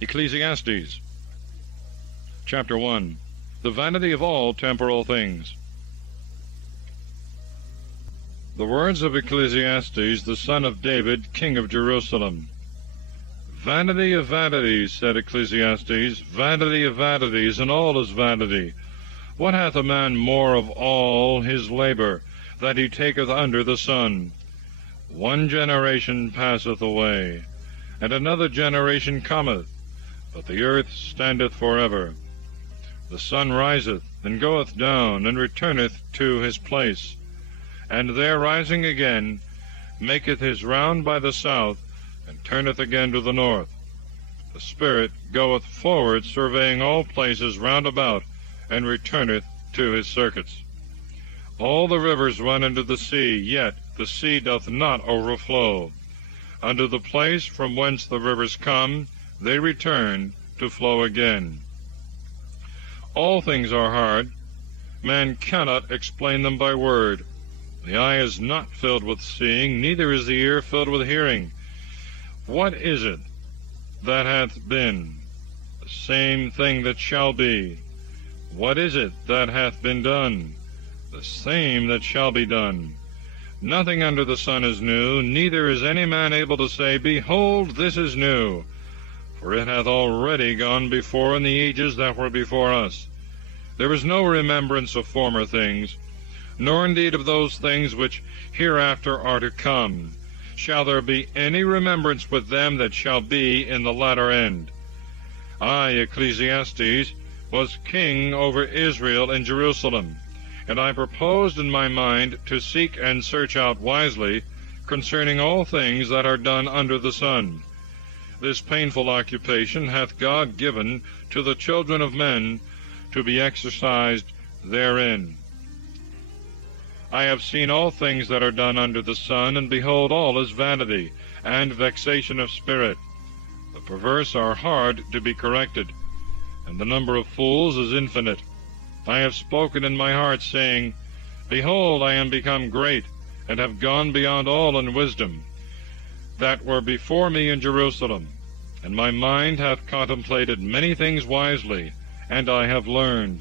Ecclesiastes, chapter 1. The vanity of all temporal things. The words of Ecclesiastes, the son of David, king of Jerusalem. Vanity of vanities, said Ecclesiastes, vanity of vanities, and all is vanity. What hath a man more of all his labor, that he taketh under the sun? One generation passeth away, and another generation cometh, but the earth standeth forever. The sun riseth, and goeth down, and returneth to his place, and there rising again, maketh his round by the south, and turneth again to the north. The Spirit goeth forward, surveying all places round about, and returneth to his circuits. All the rivers run into the sea, yet the sea doth not overflow. Unto the place from whence the rivers come, they return to flow again. All things are hard. Man cannot explain them by word. The eye is not filled with seeing, neither is the ear filled with hearing. What is it that hath been? The same thing that shall be. What is it that hath been done? The same that shall be done. Nothing under the sun is new, neither is any man able to say, Behold, this is new. For it hath already gone before in the ages that were before us. There is no remembrance of former things, nor indeed of those things which hereafter are to come. Shall there be any remembrance with them that shall be in the latter end? I, Ecclesiastes, was king over Israel in Jerusalem, and I proposed in my mind to seek and search out wisely concerning all things that are done under the sun. This painful occupation hath God given to the children of men to be exercised therein. I have seen all things that are done under the sun, and behold, all is vanity and vexation of spirit. The perverse are hard to be corrected, and the number of fools is infinite. I have spoken in my heart, saying, Behold, I am become great, and have gone beyond all in wisdom, that were before me in Jerusalem. And my mind hath contemplated many things wisely, and I have learned.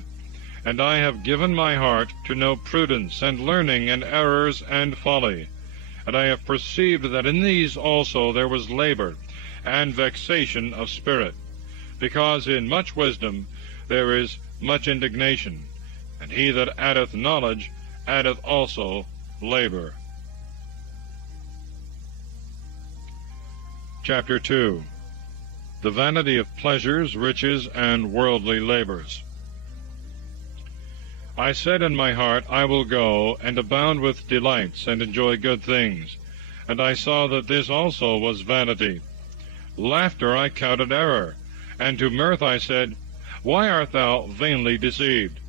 And I have given my heart to know prudence, and learning, and errors, and folly. And I have perceived that in these also there was labor, and vexation of spirit. Because in much wisdom there is much indignation, and he that addeth knowledge addeth also labor. Chapter 2. The vanity of pleasures, riches, and worldly labors. I said in my heart, I will go, and abound with delights, and enjoy good things. And I saw that this also was vanity. Laughter I counted error, and to mirth I said, Why art thou vainly deceived?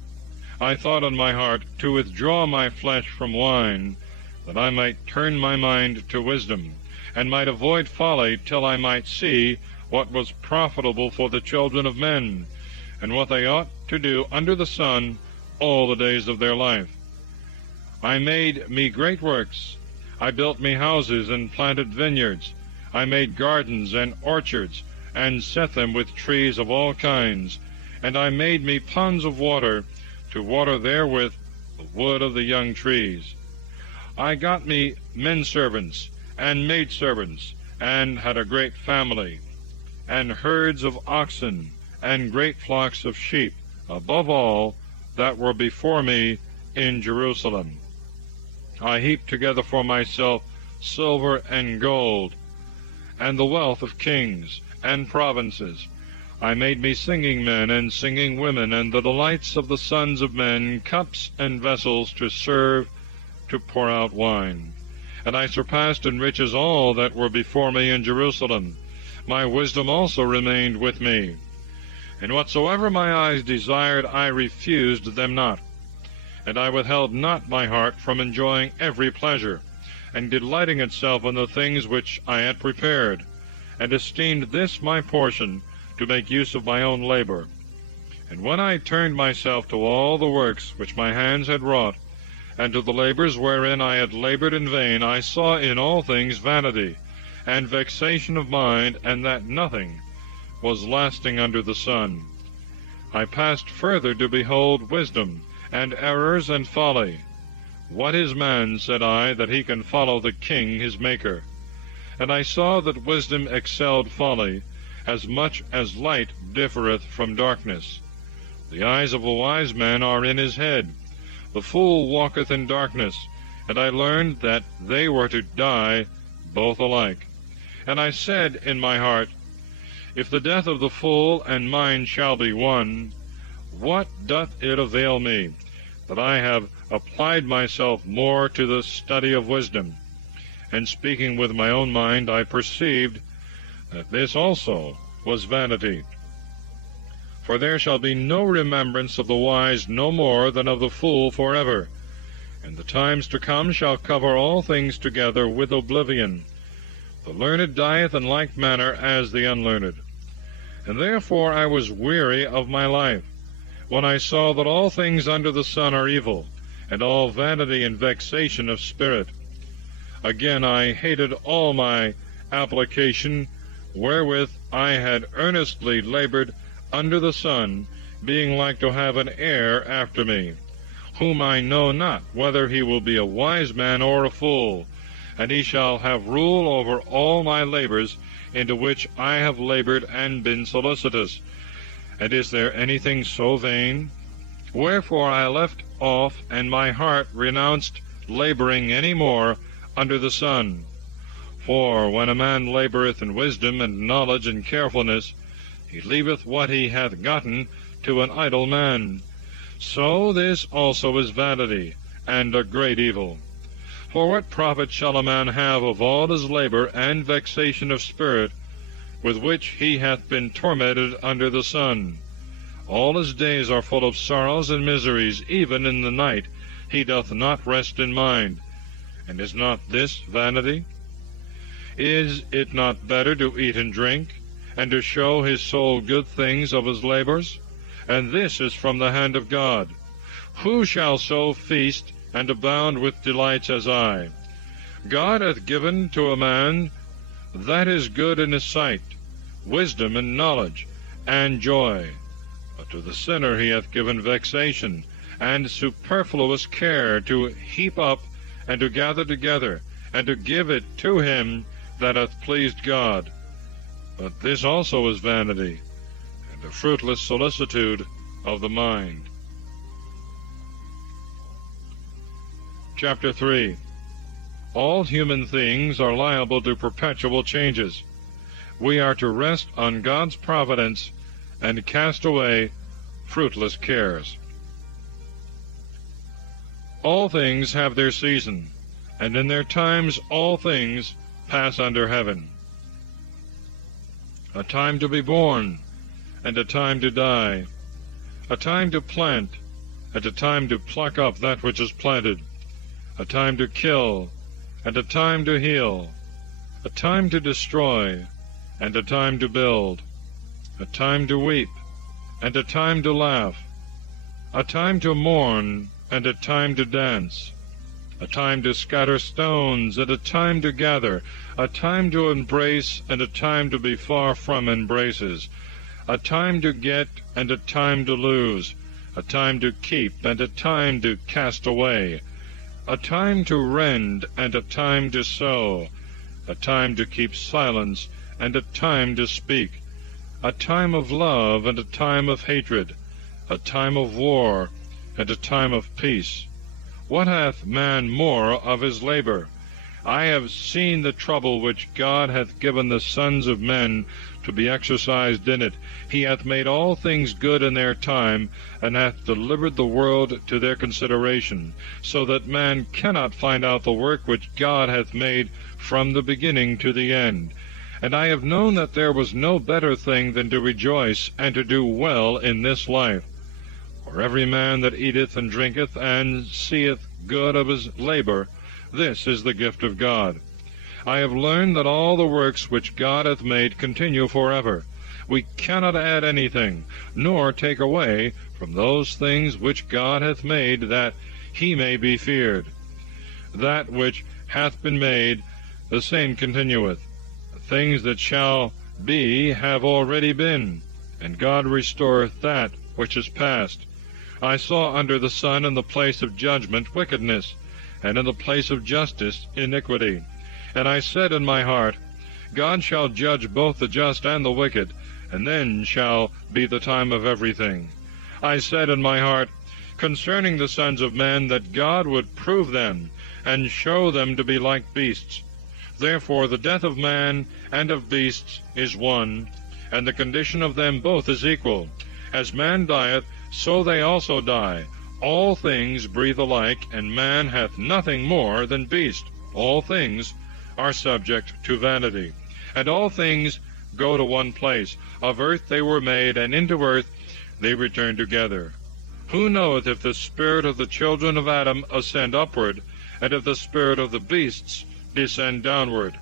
I thought in my heart to withdraw my flesh from wine, that I might turn my mind to wisdom, and might avoid folly, till I might see what was profitable for the children of men, and what they ought to do under the sun all the days of their life. I made me great works. I built me houses and planted vineyards. I made gardens and orchards, and set them with trees of all kinds. And I made me ponds of water, to water therewith the wood of the young trees. I got me men servants and maid servants, and had a great family, and herds of oxen, and great flocks of sheep, above all that were before me in Jerusalem. I heaped together for myself silver and gold, and the wealth of kings and provinces. I made me singing men and singing women, and the delights of the sons of men, cups and vessels to serve, to pour out wine. And I surpassed in riches all that were before me in Jerusalem. My wisdom also remained with me. And whatsoever my eyes desired, I refused them not. And I withheld not my heart from enjoying every pleasure, and delighting itself in the things which I had prepared, and esteemed this my portion, to make use of my own labor. And when I turned myself to all the works which my hands had wrought, and to the labors wherein I had labored in vain, I saw in all things vanity, and vexation of mind, and that nothing was lasting under the sun. I passed further to behold wisdom, and errors, and folly. What is man, said I, that he can follow the King his Maker? And I saw that wisdom excelled folly, as much as light differeth from darkness. The eyes of a wise man are in his head. The fool walketh in darkness. And I learned that they were to die both alike. And I said in my heart, if the death of the fool and mine shall be one, what doth it avail me, that I have applied myself more to the study of wisdom? And speaking with my own mind, I perceived that this also was vanity. For there shall be no remembrance of the wise no more than of the fool forever. And the times to come shall cover all things together with oblivion. The learned dieth in like manner as the unlearned. And therefore I was weary of my life, when I saw that all things under the sun are evil, and all vanity and vexation of spirit. Again I hated all my application, wherewith I had earnestly labored under the sun, being like to have an heir after me, whom I know not whether he will be a wise man or a fool, and he shall have rule over all my labors, into which I have labored and been solicitous. And is there anything so vain? Wherefore I left off, and my heart renounced laboring any more under the sun. For when a man laboureth in wisdom and knowledge and carefulness, he leaveth what he hath gotten to an idle man. So this also is vanity, and a great evil. For what profit shall a man have of all his labour and vexation of spirit, with which he hath been tormented under the sun? All his days are full of sorrows and miseries, even in the night he doth not rest in mind. And is not this vanity? Is it not better to eat and drink, and to show his soul good things of his labours? And this is from the hand of God. Who shall so feast and abound with delights as I? God hath given to a man that is good in his sight, wisdom and knowledge, and joy. But to the sinner he hath given vexation, and superfluous care, to heap up, and to gather together, and to give it to him that hath pleased God. But this also is vanity, and a fruitless solicitude of the mind. Chapter 3. All human things are liable to perpetual changes. We are to rest on God's providence and cast away fruitless cares. All things have their season, and in their times all things pass under heaven. A time to be born, and a time to die, a time to plant, and a time to pluck up that which is planted, a time to kill, and a time to heal, a time to destroy, and a time to build, a time to weep, and a time to laugh, a time to mourn, and a time to dance, a time to scatter stones, and a time to gather, a time to embrace, and a time to be far from embraces, a time to get, and a time to lose, a time to keep, and a time to cast away, a time to rend, and a time to sow, a time to keep silence, and a time to speak, a time of love, and a time of hatred, a time of war, and a time of peace. What hath man more of his labor? I have seen the trouble which God hath given the sons of men to be exercised in it. He hath made all things good in their time, and hath delivered the world to their consideration, so that man cannot find out the work which God hath made from the beginning to the end. And I have known that there was no better thing than to rejoice and to do well in this life. For every man that eateth and drinketh and seeth good of his labor, this is the gift of God. I have learned that all the works which God hath made continue forever. We cannot add anything, nor take away from those things which God hath made, that he may be feared. That which hath been made, the same continueth. The things that shall be have already been, and God restoreth that which is past. I saw under the sun in the place of judgment wickedness, and in the place of justice iniquity. And I said in my heart, God shall judge both the just and the wicked, and then shall be the time of everything. I said in my heart, concerning the sons of men, that God would prove them, and show them to be like beasts. Therefore the death of man and of beasts is one, and the condition of them both is equal. As man dieth, so they also die. All things breathe alike, and man hath nothing more than beast. All things are subject to vanity, and all things go to one place. Of earth they were made, and into earth they return together. Who knoweth if the spirit of the children of Adam ascend upward, and if the spirit of the beasts descend downward?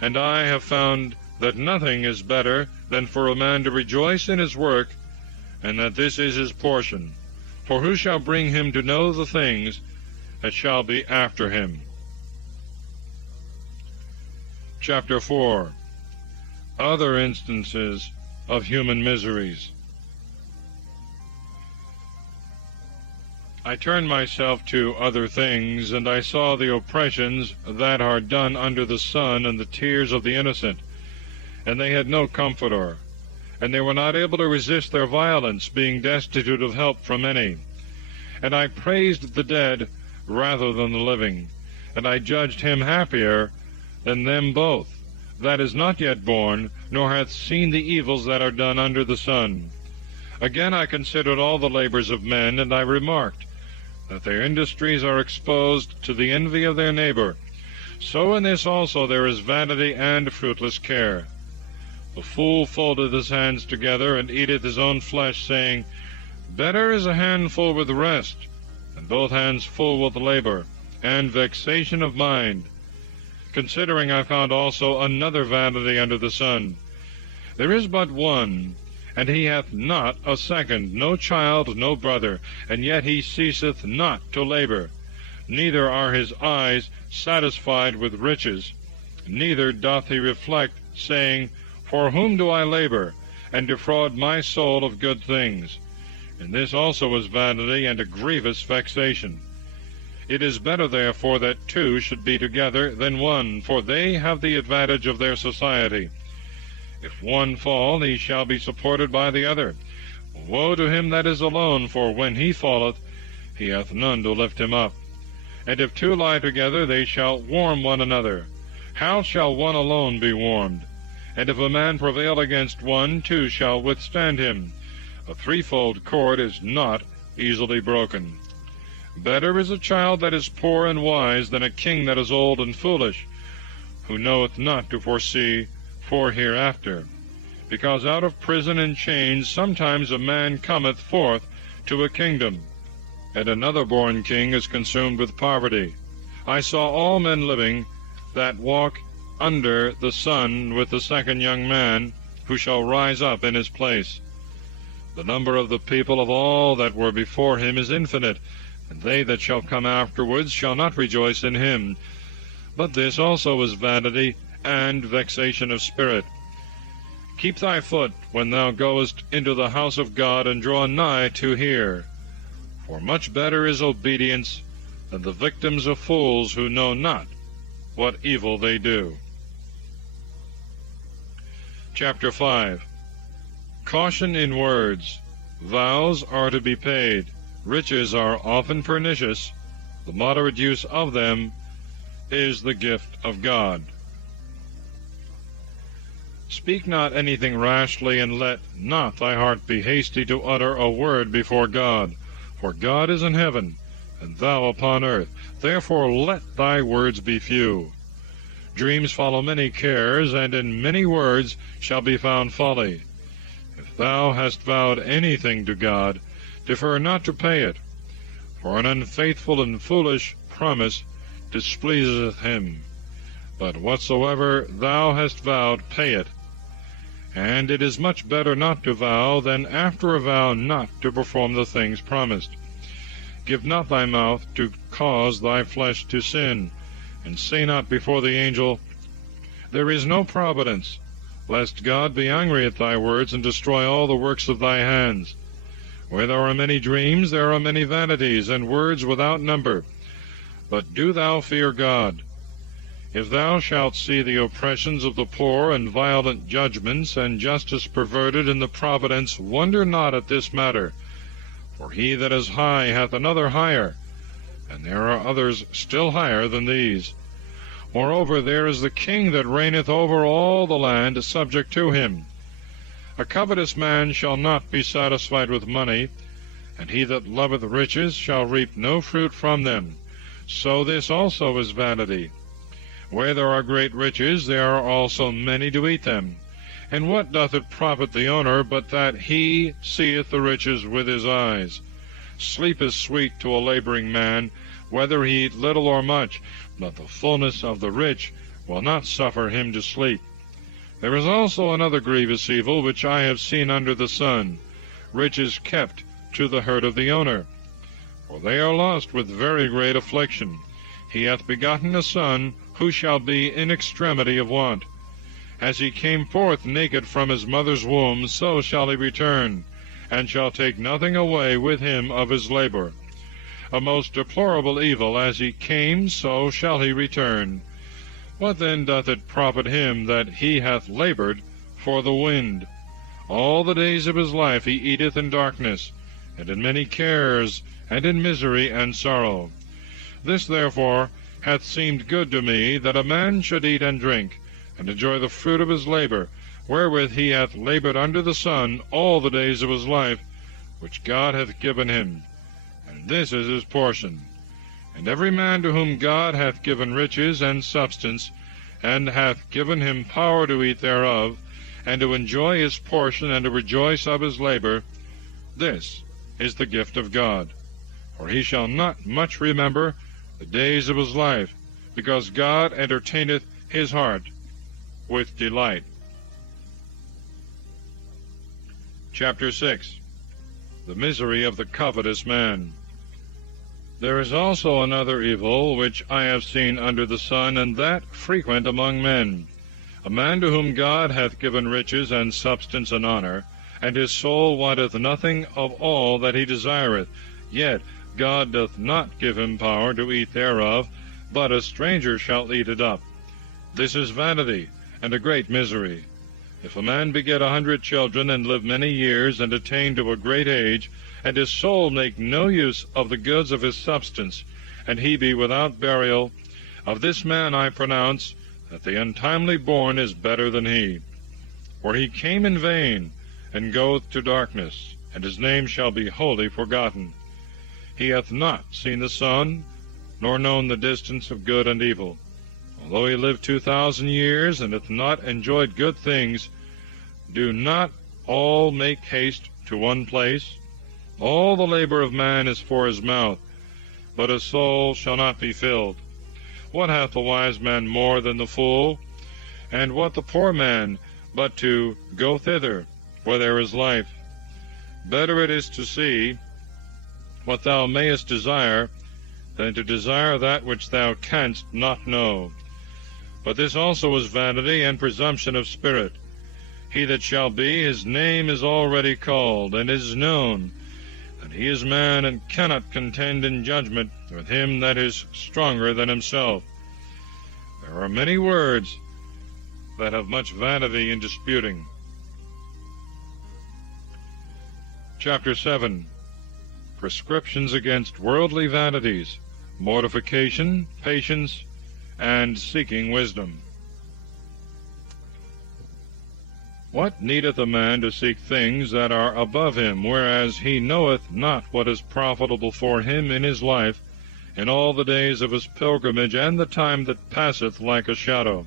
And I have found that nothing is better than for a man to rejoice in his work, and that this is his portion. For who shall bring him to know the things that shall be after him? Chapter 4. Other instances of human miseries. I turned myself to other things, and I saw the oppressions that are done under the sun, and the tears of the innocent, and they had no comforter, and they were not able to resist their violence, being destitute of help from any. And I praised the dead rather than the living, and I judged him happier than them both, that is not yet born, nor hath seen the evils that are done under the sun. Again I considered all the labors of men, and I remarked that their industries are exposed to the envy of their neighbor. So in this also there is vanity and fruitless care. The fool foldeth his hands together, and eateth his own flesh, saying, Better is a handful with rest, than both hands full with labor, and vexation of mind. Considering, I found also another vanity under the sun. There is but one, and he hath not a second, no child, no brother, and yet he ceaseth not to labor. Neither are his eyes satisfied with riches, neither doth he reflect, saying, For whom do I labor, and defraud my soul of good things? And this also is vanity, and a grievous vexation. It is better, therefore, that two should be together than one, for they have the advantage of their society. If one fall, he shall be supported by the other. Woe to him that is alone, for when he falleth, he hath none to lift him up. And if two lie together, they shall warm one another. How shall one alone be warmed? And if a man prevail against one, two shall withstand him. A threefold cord is not easily broken. Better is a child that is poor and wise than a king that is old and foolish, who knoweth not to foresee for hereafter. Because out of prison and chains sometimes a man cometh forth to a kingdom, and another born king is consumed with poverty. I saw all men living that walk under the sun with the second young man, who shall rise up in his place. The number of the people of all that were before him is infinite, and they that shall come afterwards shall not rejoice in him. But this also is vanity and vexation of spirit. Keep thy foot when thou goest into the house of God, and draw nigh to hear. For much better is obedience than the victims of fools, who know not what evil they do. Chapter 5. Caution in words. Vows are to be paid. Riches are often pernicious. The moderate use of them is the gift of God. Speak not anything rashly, and let not thy heart be hasty to utter a word before God. For God is in heaven, and thou upon earth. Therefore let thy words be few. Dreams follow many cares, and in many words shall be found folly. If thou hast vowed anything to God, defer not to pay it, for an unfaithful and foolish promise displeaseth him. But whatsoever thou hast vowed, pay it. And it is much better not to vow than after a vow not to perform the things promised. Give not thy mouth to cause thy flesh to sin, and say not before the angel, There is no providence. lest God be angry at thy words, and destroy all the works of thy hands. Where there are many dreams, there are many vanities, and words without number. But do thou fear God. If thou shalt see the oppressions of the poor, and violent judgments, and justice perverted in the providence, wonder not at this matter. For he that is high hath another higher, and there are others still higher than these. Moreover, there is the king that reigneth over all the land, subject to him. A covetous man shall not be satisfied with money, and he that loveth riches shall reap no fruit from them. So this also is vanity. Where there are great riches, there are also many to eat them. And what doth it profit the owner, but that he seeth the riches with his eyes? Sleep is sweet to a laboring man, whether he eat little or much, but the fullness of the rich will not suffer him to sleep. There is also another grievous evil, which I have seen under the sun, riches kept to the hurt of the owner. For they are lost with very great affliction. He hath begotten a son, who shall be in extremity of want. As he came forth naked from his mother's womb, so shall he return, and shall take nothing away with him of his labor. A most deplorable evil, as he came, so shall he return. What then doth it profit him that he hath labored for the wind? All the days of his life he eateth in darkness, and in many cares, and in misery and sorrow. This therefore hath seemed good to me, that a man should eat and drink, and enjoy the fruit of his labor, wherewith he hath labored under the sun all the days of his life, which God hath given him. And this is his portion. And every man to whom God hath given riches and substance, and hath given him power to eat thereof, and to enjoy his portion, and to rejoice of his labor, this is the gift of God. For he shall not much remember the days of his life, because God entertaineth his heart with delight. Chapter 6. The misery of the covetous man. There is also another evil which I have seen under the sun, and that frequent among men. A man to whom God hath given riches and substance and honor, and his soul wanteth nothing of all that he desireth, yet God doth not give him power to eat thereof, but a stranger shall eat it up. This is vanity, and a great misery. If a man beget 100 children, and live many years, and attain to a great age, and his soul make no use of the goods of his substance, and he be without burial, of this man I pronounce that the untimely born is better than he. For he came in vain, and goeth to darkness, and his name shall be wholly forgotten. He hath not seen the sun, nor known the distance of good and evil. Although he lived 2,000 years, and hath not enjoyed good things, do not all make haste to one place? All the labor of man is for his mouth, but his soul shall not be filled. What hath the wise man more than the fool? And what the poor man, but to go thither, where there is life? Better it is to see what thou mayest desire, than to desire that which thou canst not know. But this also is vanity and presumption of spirit. He that shall be, his name is already called, and is known, and he is man, and cannot contend in judgment with him that is stronger than himself. There are many words that have much vanity in disputing. Chapter 7. Prescriptions against worldly vanities, mortification, patience, and seeking wisdom. What needeth a man to seek things that are above him, whereas he knoweth not what is profitable for him in his life, in all the days of his pilgrimage, and the time that passeth like a shadow?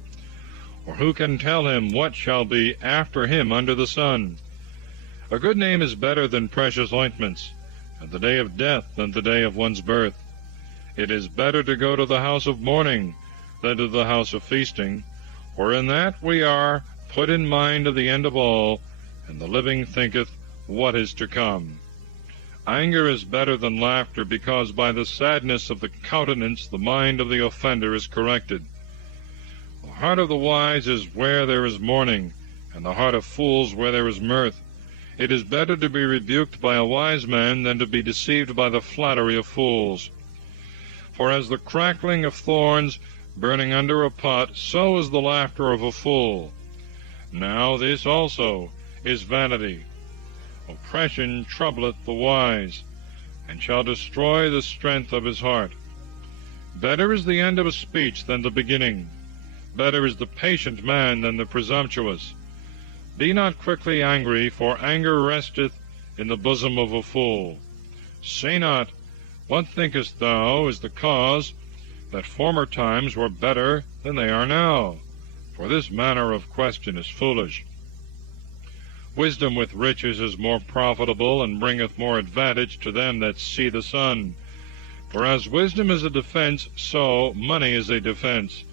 Or who can tell him what shall be after him under the sun? A good name is better than precious ointments, and the day of death than the day of one's birth. It is better to go to the house of mourning than to the house of feasting, for in that we are put in mind of the end of all, and the living thinketh what is to come. Anger is better than laughter, because by the sadness of the countenance the mind of the offender is corrected. The heart of the wise is where there is mourning, and the heart of fools where there is mirth. It is better to be rebuked by a wise man than to be deceived by the flattery of fools. For as the crackling of thorns burning under a pot, so is the laughter of a fool. Now this also is vanity. Oppression troubleth the wise, and shall destroy the strength of his heart. Better is the end of a speech than the beginning. Better is the patient man than the presumptuous. Be not quickly angry, for anger resteth in the bosom of a fool. Say not, What thinkest thou is the cause that former times were better than they are now? For this manner of question is foolish. Wisdom with riches is more profitable, and bringeth more advantage to them that see the sun. For as wisdom is a defense, so money is a defense.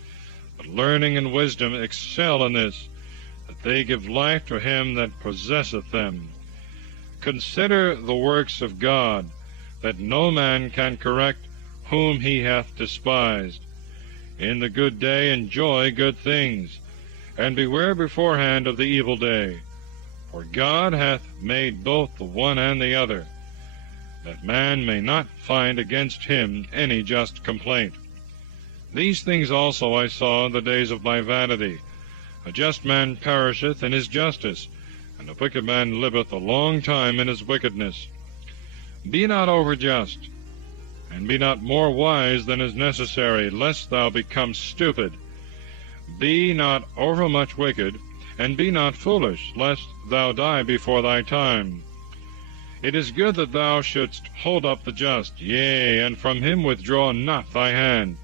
But learning and wisdom excel in this, that they give life to him that possesseth them. Consider the works of God, that no man can correct whom he hath despised. In the good day enjoy good things, and beware beforehand of the evil day. For God hath made both the one and the other, that man may not find against him any just complaint. These things also I saw in the days of my vanity. A just man perisheth in his justice, and a wicked man liveth a long time in his wickedness. Be not overjust, and be not more wise than is necessary, lest thou become stupid. Be not overmuch wicked, and be not foolish, lest thou die before thy time. It is good that thou shouldst hold up the just, yea, and from him withdraw not thy hand.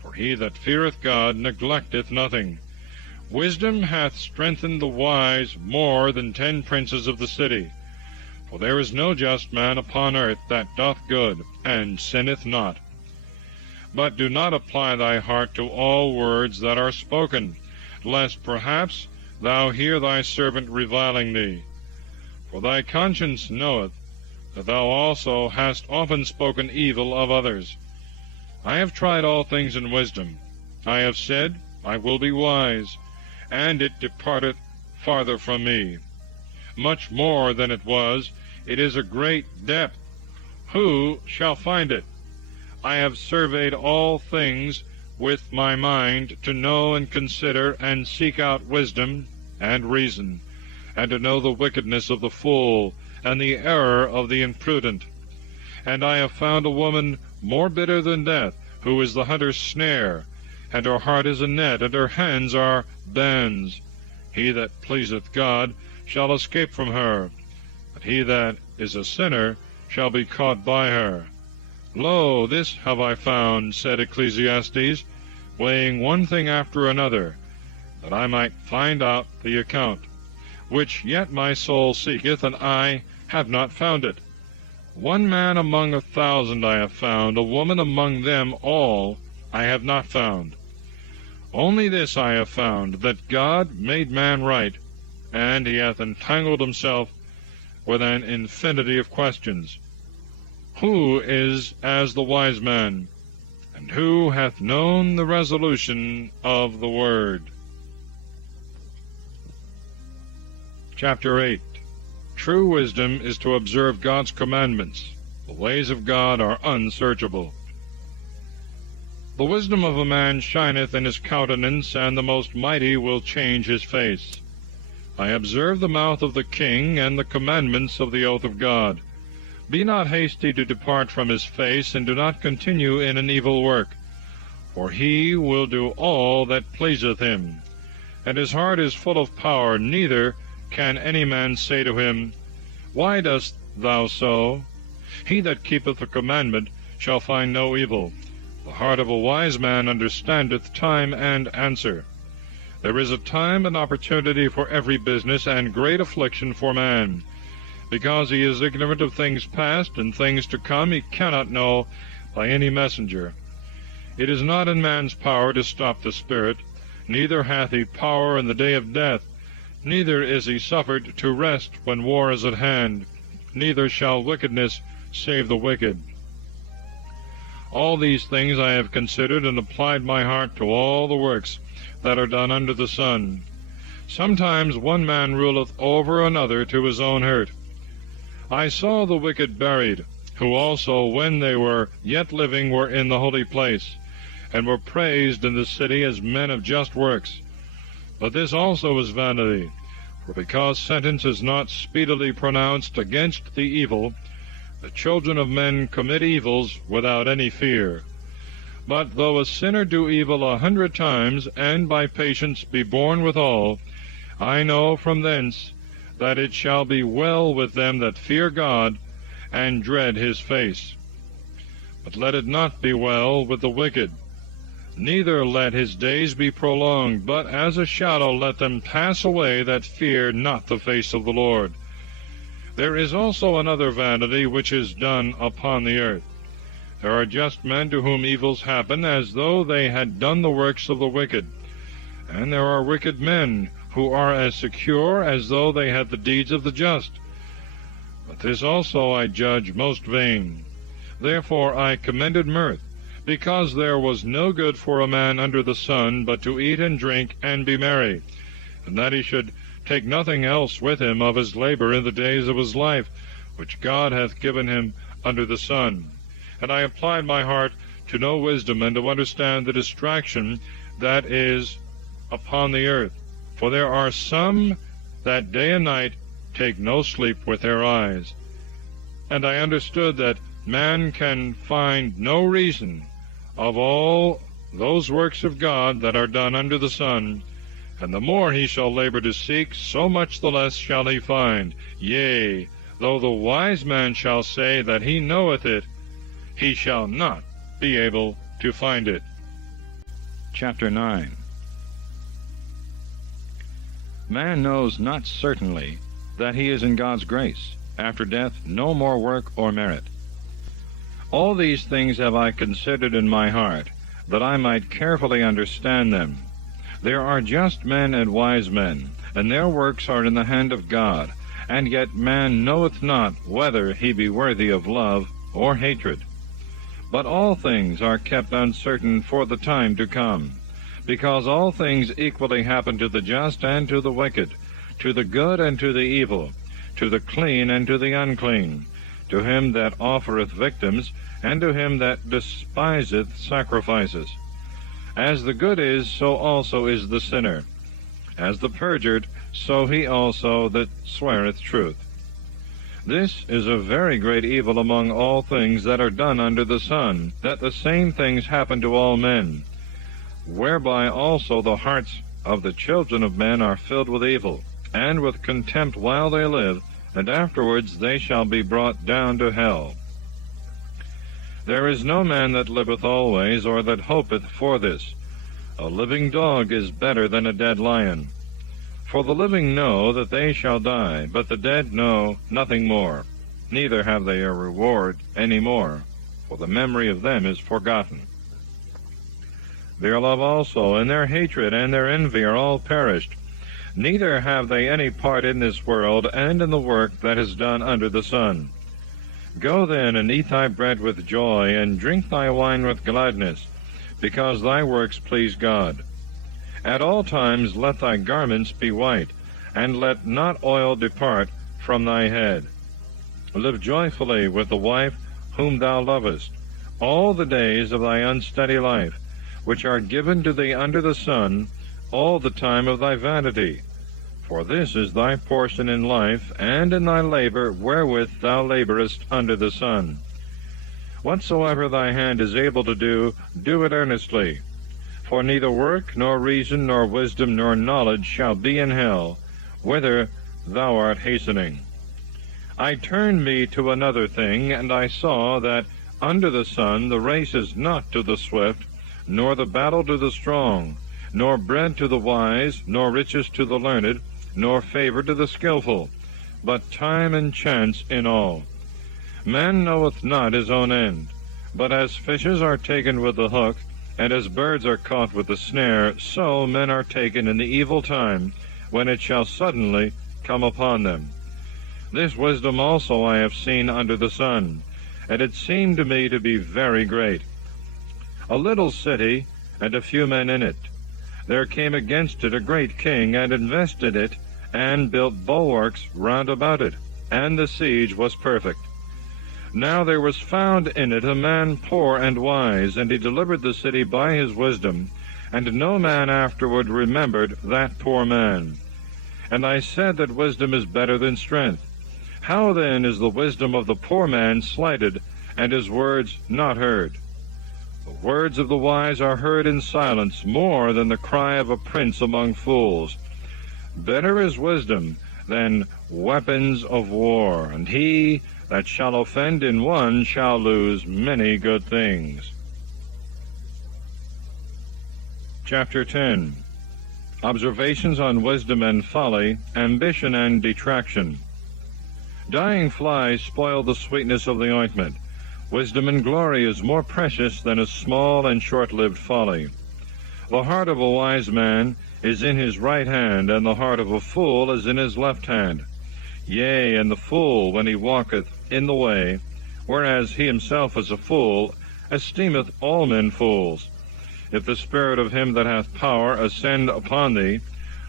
For he that feareth God neglecteth nothing. Wisdom hath strengthened the wise more than 10 princes of the city. For there is no just man upon earth that doth good, and sinneth not. But do not apply thy heart to all words that are spoken, lest perhaps thou hear thy servant reviling thee. For thy conscience knoweth that thou also hast often spoken evil of others. I have tried all things in wisdom. I have said, I will be wise, and it departeth farther from me. Much more than it was, it is a great depth. Who shall find it? I have surveyed all things with my mind, to know and consider and seek out wisdom and reason, and to know the wickedness of the fool and the error of the imprudent. And I have found a woman more bitter than death, who is the hunter's snare, and her heart is a net, and her hands are bands. He that pleaseth God shall escape from her, but he that is a sinner shall be caught by her. Lo, this have I found, said Ecclesiastes, weighing one thing after another, that I might find out the account, which yet my soul seeketh, and I have not found it. One man among 1,000 I have found, a woman among them all I have not found. Only this I have found, that God made man right, and he hath entangled himself with an infinity of questions. Who is as the wise man, and who hath known the resolution of the word? Chapter 8. True wisdom is to observe God's commandments. The ways of God are unsearchable. The wisdom of a man shineth in his countenance, and the most mighty will change his face. I observe the mouth of the king, and the commandments of the oath of God. Be not hasty to depart from his face, and do not continue in an evil work. For he will do all that pleaseth him. And his heart is full of power, neither can any man say to him, Why dost thou so? He that keepeth the commandment shall find no evil. The heart of a wise man understandeth time and answer. There is a time and opportunity for every business, and great affliction for man. Because he is ignorant of things past and things to come, he cannot know by any messenger. It is not in man's power to stop the spirit, neither hath he power in the day of death. Neither is he suffered to rest when war is at hand, neither shall wickedness save the wicked. All these things I have considered, and applied my heart to all the works that are done under the sun. Sometimes one man ruleth over another to his own hurt. I saw the wicked buried, who also, when they were yet living, were in the holy place, and were praised in the city as men of just works. But this also is vanity, for because sentence is not speedily pronounced against the evil, the children of men commit evils without any fear. But though a sinner do evil 100 times, and by patience be borne withal, I know from thence that it shall be well with them that fear God, and dread his face. But let it not be well with the wicked, neither let his days be prolonged, but as a shadow let them pass away that fear not the face of the Lord. There is also another vanity which is done upon the earth. There are just men to whom evils happen as though they had done the works of the wicked, and there are wicked men who are as secure as though they had the deeds of the just. But this also I judge most vain. Therefore I commended mirth, because there was no good for a man under the sun but to eat and drink and be merry, and that he should take nothing else with him of his labor in the days of his life, which God hath given him under the sun. And I applied my heart to know wisdom, and to understand the distraction that is upon the earth. For there are some that day and night take no sleep with their eyes. And I understood that man can find no reason of all those works of God that are done under the sun, and the more he shall labor to seek, so much the less shall he find. Yea, though the wise man shall say that he knoweth it, he shall not be able to find it. Chapter 9. Man knows not certainly that he is in God's grace. After death, no more work or merit. All these things have I considered in my heart, that I might carefully understand them. There are just men and wise men, and their works are in the hand of God, and yet man knoweth not whether he be worthy of love or hatred. But all things are kept uncertain for the time to come, because all things equally happen to the just and to the wicked, to the good and to the evil, to the clean and to the unclean, to him that offereth victims, and to him that despiseth sacrifices. As the good is, so also is the sinner. As the perjured, so he also that sweareth truth. This is a very great evil among all things that are done under the sun, that the same things happen to all men, whereby also the hearts of the children of men are filled with evil, and with contempt while they live, and afterwards they shall be brought down to hell. There is no man that liveth always, or that hopeth for this. A living dog is better than a dead lion. For the living know that they shall die, but the dead know nothing more, neither have they a reward any more, for the memory of them is forgotten. Their love also, and their hatred, and their envy are all perished. Neither have they any part in this world, and in the work that is done under the sun. Go then, and eat thy bread with joy, and drink thy wine with gladness, because thy works please God. At all times let thy garments be white, and let not oil depart from thy head. Live joyfully with the wife whom thou lovest, all the days of thy unsteady life, which are given to thee under the sun, all the time of thy vanity. For this is thy portion in life, and in thy labor wherewith thou laborest under the sun. Whatsoever thy hand is able to do, do it earnestly. For neither work, nor reason, nor wisdom, nor knowledge shall be in hell, whither thou art hastening. I turned me to another thing, and I saw that under the sun the race is not to the swift, nor the battle to the strong, nor bread to the wise, nor riches to the learned, nor favor to the skillful, but time and chance in all. Man knoweth not his own end, but as fishes are taken with the hook, and as birds are caught with the snare, so men are taken in the evil time, when it shall suddenly come upon them. This wisdom also I have seen under the sun, and it seemed to me to be very great. A little city, and a few men in it. there came against it a great king, and invested it, and built bulwarks round about it, and the siege was perfect. Now there was found in it a man poor and wise, and he delivered the city by his wisdom, and no man afterward remembered that poor man. And I said that wisdom is better than strength. How then is the wisdom of the poor man slighted, and his words not heard? The words of the wise are heard in silence, more than the cry of a prince among fools. Better is wisdom than weapons of war, and he that shall offend in one shall lose many good things. Chapter 10. Observations on wisdom and folly, ambition and detraction. Dying flies spoil the sweetness of the ointment. Wisdom and glory is more precious than a small and short-lived folly. The heart of a wise man is in his right hand, and the heart of a fool is in his left hand. Yea, and the fool, when he walketh in the way, whereas he himself is a fool, esteemeth all men fools. If the spirit of him that hath power ascend upon thee,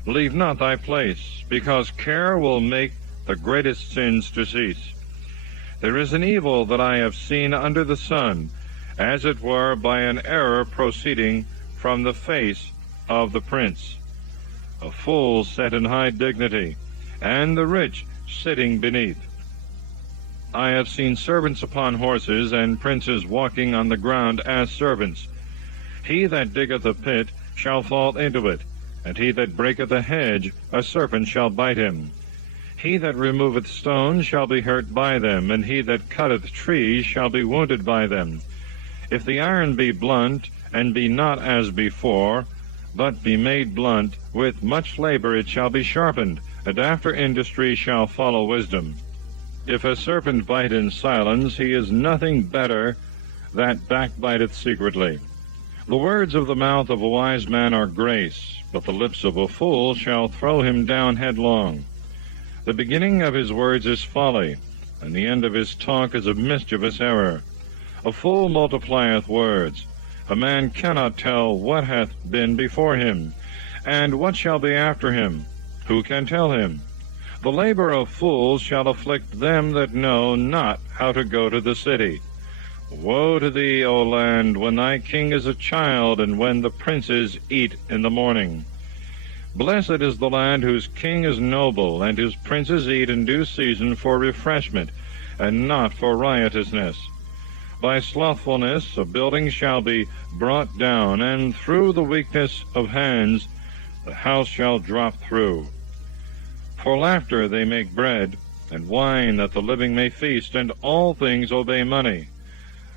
leave not thy place, because care will make the greatest sins to cease. There is an evil that I have seen under the sun, as it were by an error proceeding from the face of the prince. A fool set in high dignity, and the rich sitting beneath. I have seen servants upon horses, and princes walking on the ground as servants. He that diggeth a pit shall fall into it, and he that breaketh a hedge, a serpent shall bite him. He that removeth stones shall be hurt by them, and he that cutteth trees shall be wounded by them. If the iron be blunt, and be not as before, but be made blunt, with much labor it shall be sharpened, and after industry shall follow wisdom. If a serpent bite in silence, he is nothing better that backbiteth secretly. The words of the mouth of a wise man are grace, but the lips of a fool shall throw him down headlong. The beginning of his words is folly, and the end of his talk is a mischievous error. A fool multiplieth words. A man cannot tell what hath been before him, and what shall be after him. Who can tell him? The labor of fools shall afflict them that know not how to go to the city. Woe to thee, O land, when thy king is a child, and when the princes eat in the morning. Blessed is the land whose king is noble, and whose princes eat in due season for refreshment, and not for riotousness. By slothfulness a building shall be brought down, and through the weakness of hands the house shall drop through. For laughter they make bread, and wine that the living may feast, and all things obey money.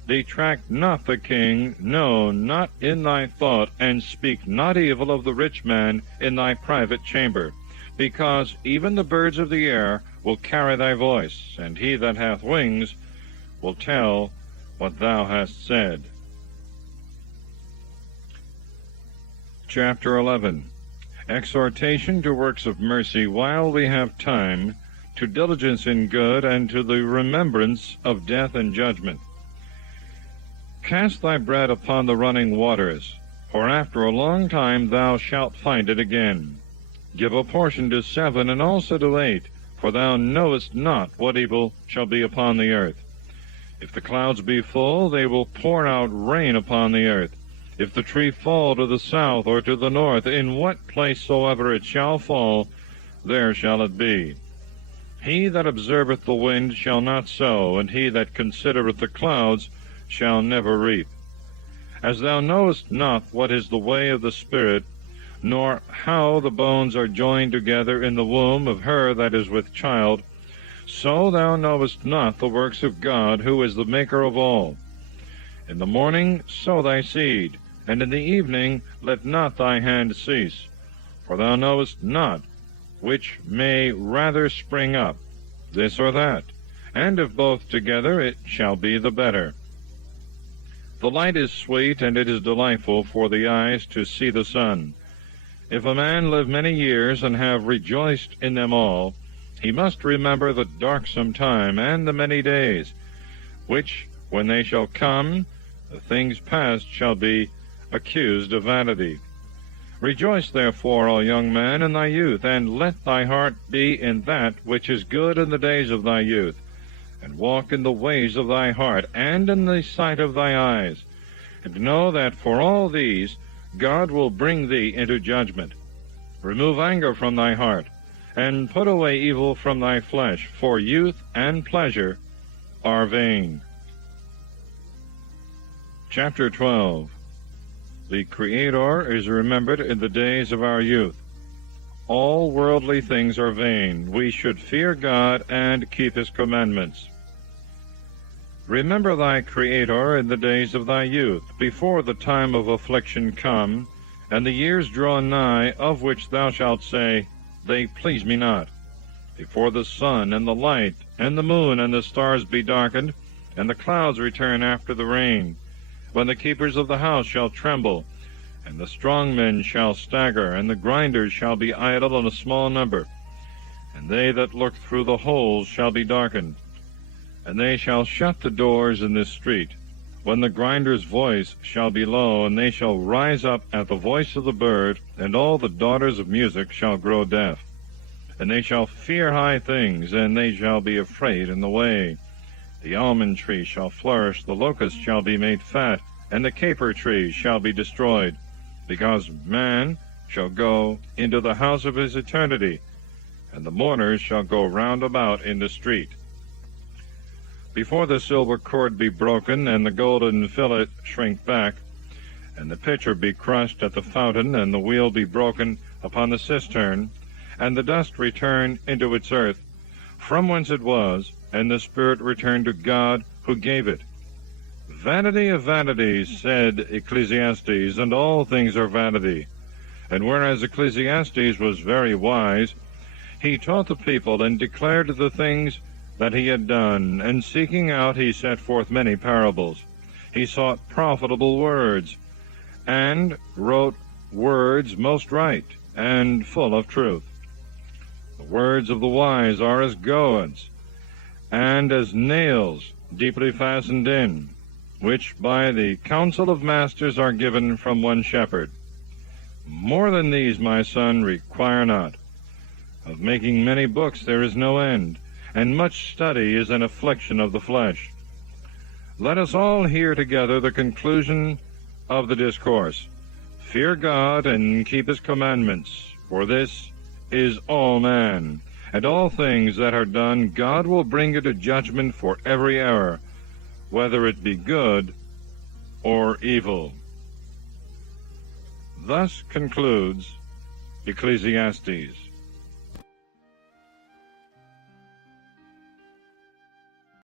Detract not the king, no, not in thy thought, and speak not evil of the rich man in thy private chamber, because even the birds of the air will carry thy voice, and he that hath wings will tell what thou hast said. Chapter 11. Exhortation to works of mercy while we have time, to diligence in good, and to the remembrance of death and judgment. Cast thy bread upon the running waters, for after a long time thou shalt find it again. Give a portion to 7, and also to 8, for thou knowest not what evil shall be upon the earth. If the clouds be full, they will pour out rain upon the earth. If the tree fall to the south or to the north, in what place soever it shall fall, there shall it be. He that observeth the wind shall not sow, and he that considereth the clouds shall never reap. As thou knowest not what is the way of the Spirit, nor how the bones are joined together in the womb of her that is with child, so thou knowest not the works of God, who is the maker of all. In the morning sow thy seed, and in the evening let not thy hand cease, for thou knowest not which may rather spring up, this or that, and if both together it shall be the better. The light is sweet, and it is delightful for the eyes to see the sun. If a man live many years, and have rejoiced in them all, he must remember the darksome time, and the many days, which, when they shall come, the things past shall be accused of vanity. Rejoice therefore, O young man, in thy youth, and let thy heart be in that which is good in the days of thy youth, and walk in the ways of thy heart, and in the sight of thy eyes, and know that for all these God will bring thee into judgment. Remove anger from thy heart, and put away evil from thy flesh, for youth and pleasure are vain. Chapter 12. The Creator is remembered in the days of our youth. All worldly things are vain. We should fear God and keep his commandments. Remember thy Creator in the days of thy youth, before the time of affliction come, and the years draw nigh, of which thou shalt say, They please me not. Before the sun and the light, and the moon and the stars be darkened, and the clouds return after the rain, when the keepers of the house shall tremble, and the strong men shall stagger, and the grinders shall be idle in a small number, and they that look through the holes shall be darkened. And they shall shut the doors in this street, when the grinder's voice shall be low, and they shall rise up at the voice of the bird, and all the daughters of music shall grow deaf. And they shall fear high things, and they shall be afraid in the way. The almond tree shall flourish, the locust shall be made fat, and the caper tree shall be destroyed, because man shall go into the house of his eternity, and the mourners shall go round about in the street. Before the silver cord be broken, and the golden fillet shrink back, and the pitcher be crushed at the fountain, and the wheel be broken upon the cistern, and the dust return into its earth, from whence it was, and the spirit return to God who gave it. Vanity of vanities, said Ecclesiastes, and all things are vanity. And whereas Ecclesiastes was very wise, he taught the people and declared the things that he had done, and seeking out he set forth many parables. He sought profitable words, and wrote words most right, and full of truth. The words of the wise are as goads, and as nails deeply fastened in, which by the counsel of masters are given from one shepherd. More than these, my son, require not. Of making many books there is no end, and much study is an affliction of the flesh. Let us all hear together the conclusion of the discourse. Fear God and keep his commandments, for this is all man. And all things that are done God will bring into judgment for every error, whether it be good or evil. Thus concludes Ecclesiastes.